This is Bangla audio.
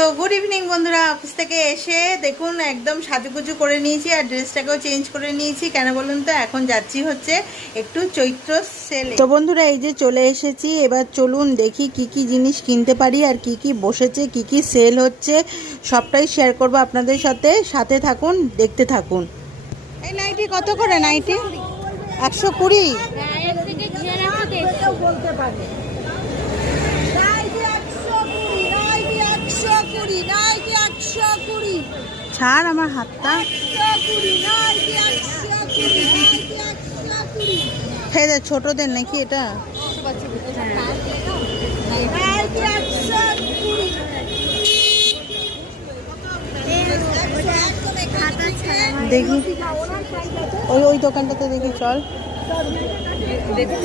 তো গুড ইভিনিং বন্ধুরা, অফিস থেকে এসে দেখুন একদম সাজুগুজু করে নিয়েছি আর ড্রেসটাকেও চেঞ্জ করে নিয়েছি। কেন বলুন তো, এখন যাচ্ছি হচ্ছে একটু চৈত্র সেলে। তো বন্ধুরা এই যে চলে এসেছি, এবার চলুন দেখি কি কি জিনিস কিনতে পারি আর কি কি বসেছে, কি কি সেল হচ্ছে সবটাই শেয়ার করব আপনাদের সাথে। সাথে থাকুন, দেখতে থাকুন। এই নাইটি কত করে? নাইটি 120। বলতে পারে ছাড় আমার হাতটা। হ্যাঁ ছোটদের নাকি এটা? দেখি ওই দোকানটাতে দেখি, চল দেখি।